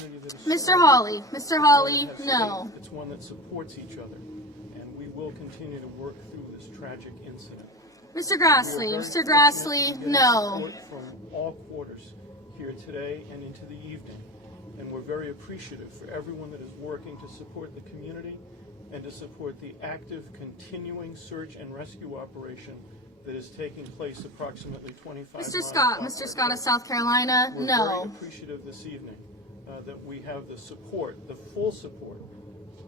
community that is Mr. Hawley, no. It's one that supports each other, and we will continue to work through this tragic incident. Mr. Grassley, no. Support from all quarters here today and into the evening, and we're very appreciative for everyone that is working to support the community and to support the active, continuing search and rescue operation that is taking place approximately 25 Mr. Scott of South Carolina, We're no. very appreciative this evening that we have the support, the full support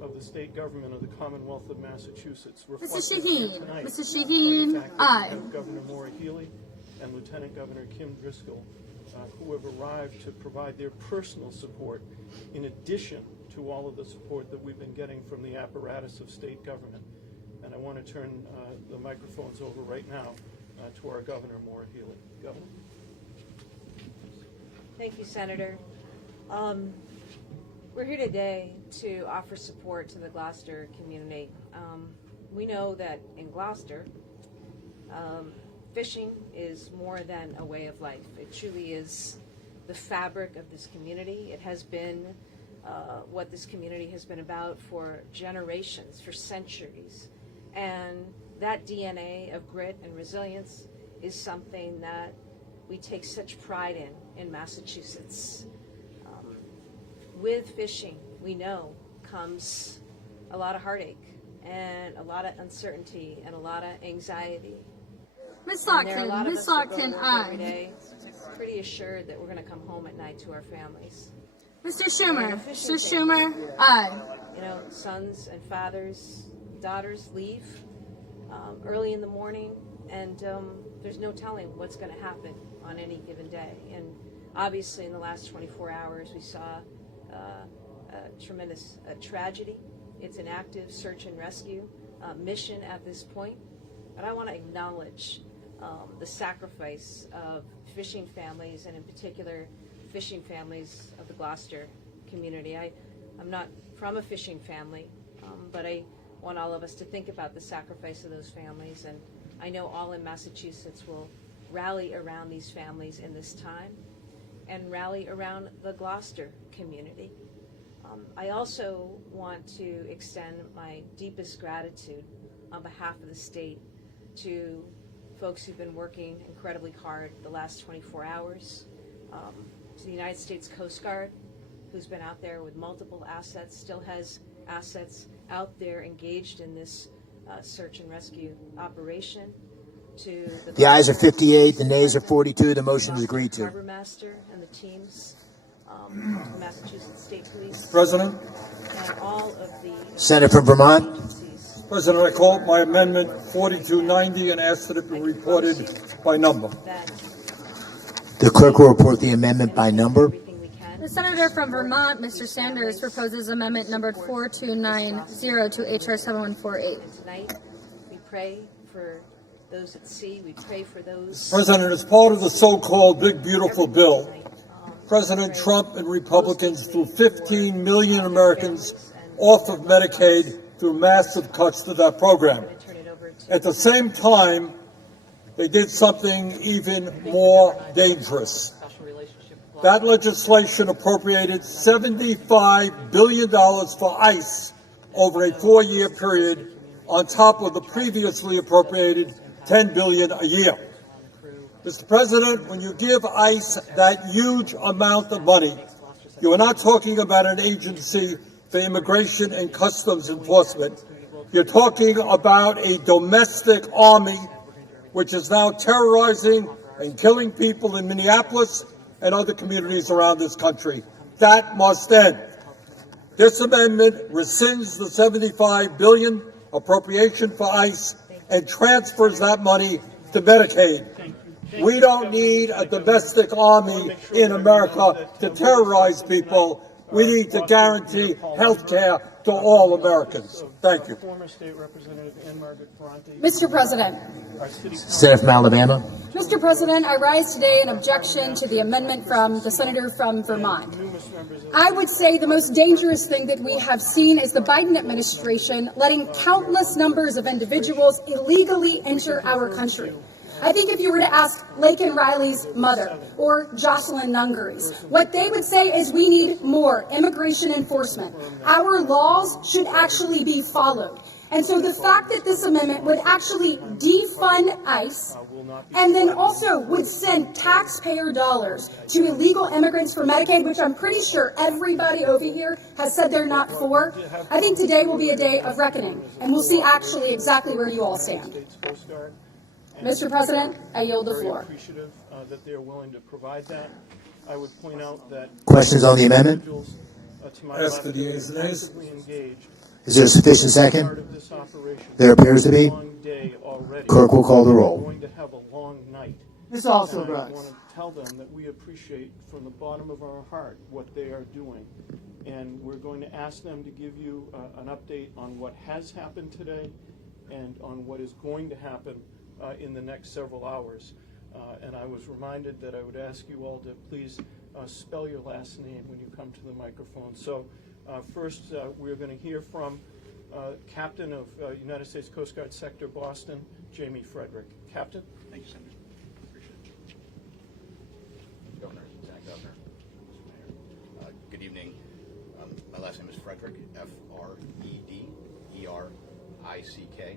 of the state government of the Commonwealth of Massachusetts. Mrs. reflected Shaheen, tonight Mrs. by the Shaheen, fact that aye. we have Governor Maura Healey and Lieutenant Governor Kim Driscoll, who have arrived to provide their personal support in addition to all of the support that we've been getting from the apparatus of state government. And I want to turn the microphones over right now to our Governor, Maura Healey. Governor. Thank you, Senator. We're here today to offer support to the Gloucester community. We know that in Gloucester, fishing is more than a way of life. It truly is the fabric of this community. It has been what this community has been about for generations, for centuries. And that DNA of grit and resilience is something that we take such pride in Massachusetts. With fishing, we know, comes a lot of heartache and a lot of uncertainty and a lot of anxiety. Ms. And there are a lot of Lockton, us that go to work every aye. day, pretty assured that we're going to come home at night to our families. Mr. Schumer, And the fishing Mr. Schumer, family. aye. You know, sons and fathers, daughters leave early in the morning, and there's no telling what's going to happen on any given day. And obviously in the last 24 hours we saw a tremendous tragedy. It's an active search and rescue mission at this point. But I want to acknowledge the sacrifice of fishing families, and in particular fishing families of the Gloucester community. I'm not from a fishing family, but I want all of us to think about the sacrifice of those families, and I know all in Massachusetts will rally around these families in this time and rally around the Gloucester community. I also want to extend my deepest gratitude on behalf of the state to folks who've been working incredibly hard the last 24 hours, to the United States Coast Guard, who's been out there with multiple assets, still has assets out there engaged in this search and rescue operation. To the ayes are 58, the nays are 42. The motion is agreed to. Harbor Master and the teams, the Massachusetts State Police, President. and all of the Senator from Vermont. agencies. President, I call my amendment 4290 and ask that it be reported by number. That The clerk will report the amendment by number. everything we can. The senator from Vermont, Mr. Sanders, proposes amendment numbered 4290 to H.R. 7148. And tonight, we pray for those at sea. We pray for those. President, as part of the so-called Big Beautiful Bill, President Trump and Republicans threw 15 million Americans off of Medicaid through massive cuts to that program. At the same time, they did something even more dangerous. That legislation appropriated $75 billion for ICE over a 4-year period, on top of the previously appropriated $10 billion a year. Mr. President, when you give ICE that huge amount of money, you are not talking about an agency for immigration and customs enforcement. You're talking about a domestic army which is now terrorizing and killing people in Minneapolis and other communities around this country. That must end. This amendment rescinds the $75 billion appropriation for ICE and transfers that money to Medicaid. We don't need a domestic army in America to terrorize people. We need to guarantee health care to all Americans. Thank you. Former State Representative Ann Margaret Ferranti. Mr. President. Senator from Alabama. Mr. President, I rise today in objection to the amendment from the senator from Vermont. I would say the most dangerous thing that we have seen is the Biden administration letting countless numbers of individuals illegally enter our country. I think if you were to ask Laken Riley's mother or Jocelyn Nungary's, what they would say is we need more immigration enforcement. Our laws should actually be followed. And so the fact that this amendment would actually defund ICE and then also would send taxpayer dollars to illegal immigrants for Medicaid, which I'm pretty sure everybody over here has said they're not for, I think today will be a day of reckoning, and we'll see actually exactly where you all stand. Mr. President, I yield the floor. Very appreciative that they're willing to provide that. I would point out that Questions on the amendment? to my Ask left for the yeas and nays. actively engaged. Is there a sufficient Part second? of this operation. There appears to be. Long day already. Clerk will call the We're roll. going to have a long night. Ms. Also And I Brooks. want to tell them that we appreciate from the bottom of our heart what they are doing. And we're going to ask them to give you an update on what has happened today and on what is going to happen in the next several hours. And I was reminded that I would ask you all to please spell your last name when you come to the microphone. So first, we're going to hear from Captain of United States Coast Guard Sector Boston, Jamie Frederick. Captain? Thank you, Senator. Appreciate it. Governor, Lieutenant Governor, Mr. Mayor. Good evening. My last name is Frederick, F-R-E-D-E-R-I-C-K.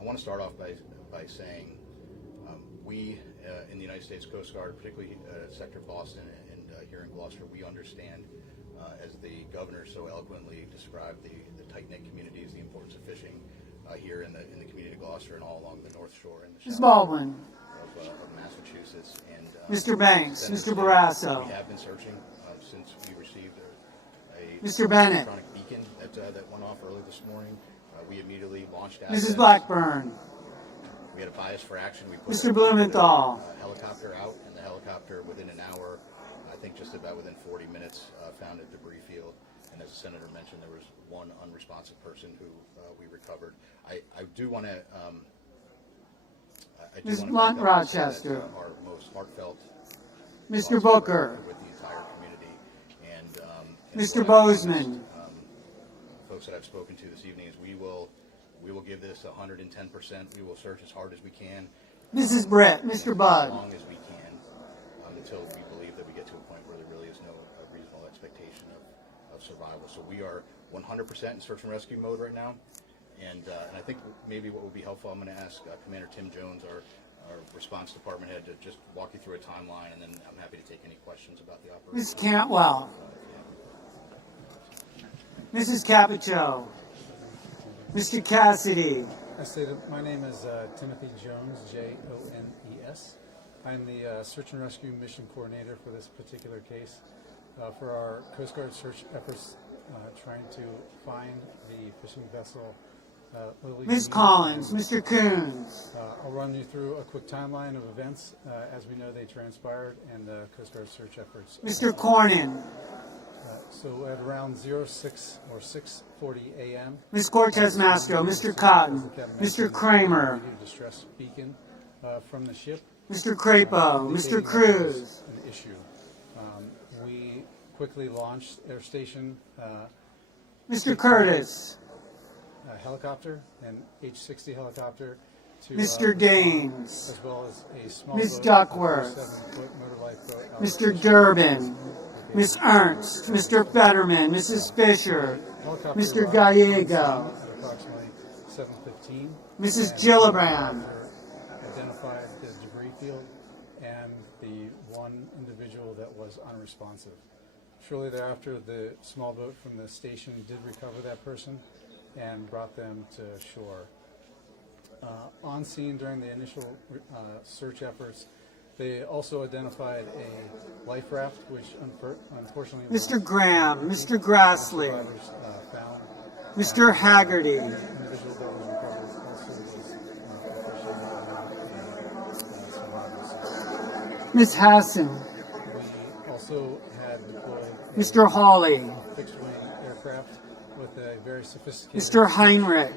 I want to start off by saying we in the United States Coast Guard, particularly Sector Boston and here in Gloucester, we understand, as the governor so eloquently described, the tight-knit communities, the importance of fishing here in the community of Gloucester and all along the North Shore and the Ms. south Baldwin. of Massachusetts. And Mr. Banks, Senator Mr. Barrasso. We have been searching since we received a Mr. Bennett. electronic beacon that went off early this morning. We immediately launched out. Mrs. Blackburn. We had a bias for action. We put Mr. a Blumenthal. helicopter out, and the helicopter within an hour, I think just about within 40 minutes, found a debris field. And as the senator mentioned, there was one unresponsive person who we recovered. I do want to. Ms. Blunt Rochester. Our most heartfelt. Mr. Booker. With the entire community, and Mr. Bozeman. Folks that I've spoken to this evening is we will give this 110%. We will search as hard as we can, Mrs. Britt. Mr. as Budd. long as we can, until we believe that we get to a point where there really is no reasonable expectation of survival. So we are 100% in search and rescue mode right now, and I think maybe what would be helpful, I'm going to ask Commander Tim Jones, our response department head, to just walk you through a timeline, and then I'm happy to take any questions about the operation. Ms. Cantwell. Mrs. Capicho. Mr. Cassidy. I stated, my name is Timothy Jones, Jones. I'm the Search and Rescue Mission Coordinator for this particular case. For our Coast Guard search efforts, trying to find the fishing vessel. Ms. Collins. Mr. Coons. I'll run you through a quick timeline of events as we know they transpired and Coast Guard search efforts. Mr. Cornyn. So at around 06 or 6:40 a.m. Ms. Cortez Mastro. Mr. Cotton. Mr. Kramer. Distress beacon from the ship. Mr. Crapo. Mr. Cruz. An issue. We quickly launched Air Station Mr. Curtis. a helicopter, an H-60 helicopter, to Mr. Gaines. as well as a small Ms. boat, Duckworth. a 47-foot motor lifeboat out Mr. of the Durbin. Ms. Ernst. Mr. Fetterman. Mrs. Fisher. helicopter Mr. arrived Gallego. at approximately 7:15. Mrs. and Gillibrand. identified the debris field and the one individual that was unresponsive. Shortly thereafter, the small boat from the station did recover that person and brought them to shore. On scene during the initial search efforts, they also identified a life raft, which unfortunately Mr. Graham. Mr. Grassley. survivors found. Mr. Haggerty. The individual that was recovered also was unfortunately survivors. Ms. Hassan. We also had deployed a Mr. Hawley. fixed-wing aircraft with a very sophisticated Mr. Heinrich.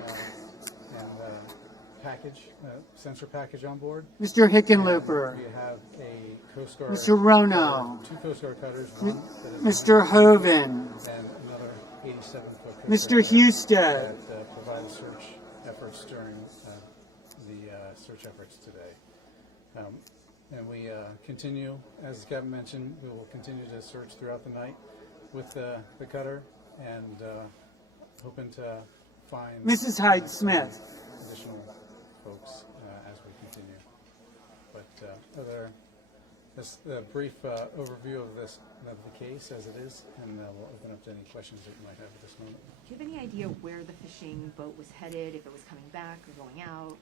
and sensor package on board. Mr. Hickenlooper. We have a Coast Guard, Mr. Rono. two Coast Guard cutters, one that is Mr. Hoven. and another 87-foot Mr. Husted. that provided search efforts during the search efforts today. And we continue, as Kevin mentioned, we will continue to search throughout the night with the cutter and hoping to find Mrs. Hyde Smith. additional folks as we continue. But this a brief overview of the case as it is, and we'll open up to any questions that you might have at this moment. Do you have any idea where the fishing boat was headed, if it was coming back or going out?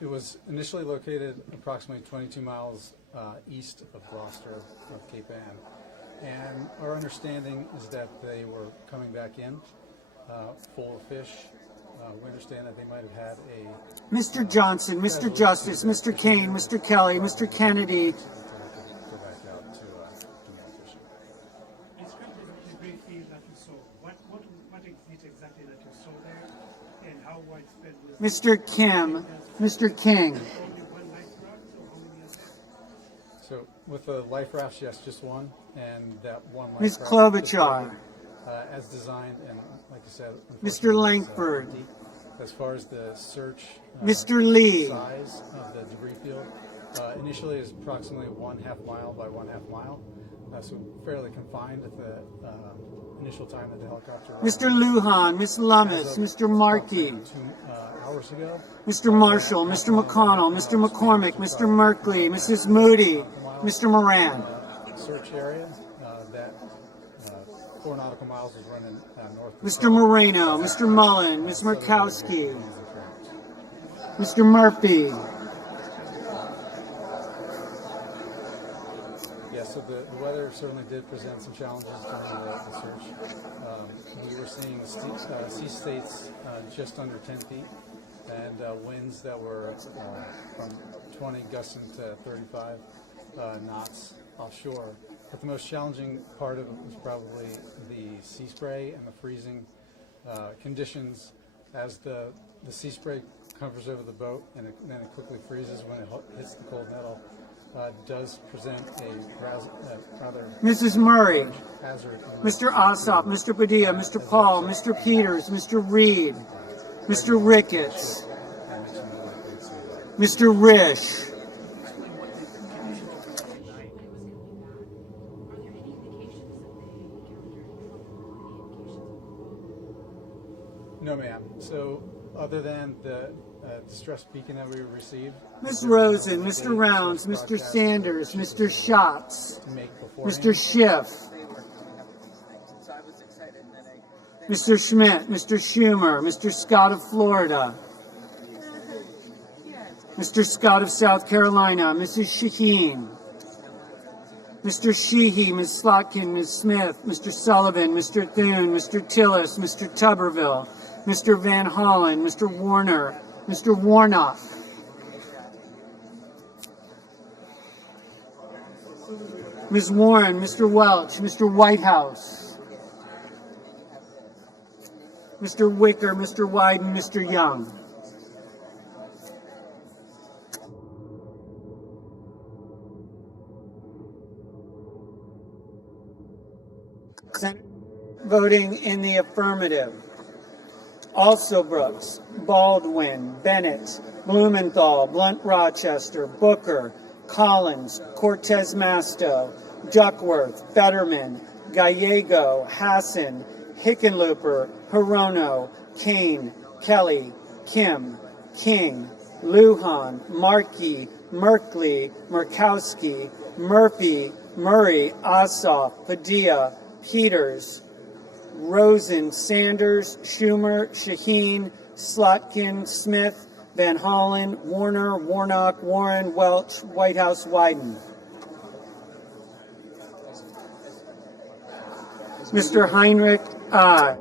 It was initially located approximately 22 miles east of Gloucester, of Cape Ann, and our understanding is that they were coming back in full of fish. We understand that they might have had a... Mr. Johnson, Mr. Justice, Mr. Kane, Mr. Kelly, Mr. Kennedy. Go back out to do more fishing. Describe the debris field that you saw. What is it exactly that you saw there, and how widespread was it? Mr. Kim, Mr. King. Only one life raft, or how many others? So with the life rafts, yes, just one, and that one life Ms. raft Klobuchar. as designed, and like I said, Mr. unfortunately, Langford. it's, empty. As far as the search Mr. Lee. size of the debris field, initially is approximately 1/2 mile by 1/2 mile, so fairly confined at the initial time that the helicopter arrived. Mr. Lujan, Ms. Lummis, Mr. Markey, 2 hours ago. Mr. Marshall, Mr. McConnell, Mr. McCormick, Mr. Merkley, Mrs. Moody, Mr. Moran. Search area that 4 nautical miles is running north. Mr. Moreno, Mr. Mullen, Ms. Murkowski, Mr. Murphy. Yeah, so the weather certainly did present some challenges during the search. We were seeing sea states just under 10 feet and winds that were from 20 gusting to 35 knots offshore. But the most challenging part of it was probably the sea spray and the freezing conditions as the sea spray covers over the boat and then it quickly freezes when it hits the cold metal. Does present a rather Mrs. Murray, hazard. Mr. Ossoff, Mr. Padilla, Mr. Paul, Mr. Peters, Mr. Reed, Mr. Ricketts, Mr. Risch. No, ma'am. So, other than the distress beacon that we received, Ms. Rosen, Mr. Rounds, Mr. Sanders, Mr. Schatz, to make beforehand, Mr. Schiff, Mr. Schmidt, Mr. Schumer, Mr. Scott of Florida, Mr. Scott of South Carolina, Mrs. Shaheen, Mr. Sheehy, Ms. Slotkin, Ms. Smith, Mr. Sullivan, Mr. Thune, Mr. Tillis, Mr. Tuberville, Mr. Van Hollen, Mr. Warner, Mr. Warnock, Ms. Warren, Mr. Welch, Mr. Whitehouse, Mr. Wicker, Mr. Wyden, Mr. Young. Voting in the affirmative. Also Brooks, Baldwin, Bennett, Blumenthal, Blunt Rochester, Booker, Collins, Cortez Masto, Duckworth, Fetterman, Gallego, Hassan, Hickenlooper, Hirono, Kane, Kelly, Kim, King, Lujan, Markey, Merkley, Murkowski, Murphy, Murray, Ossoff, Padilla, Peters, Rosen, Sanders, Schumer, Shaheen, Slotkin, Smith, Van Hollen, Warner, Warnock, Warren, Welch, Whitehouse, Wyden. Mr. Heinrich, aye.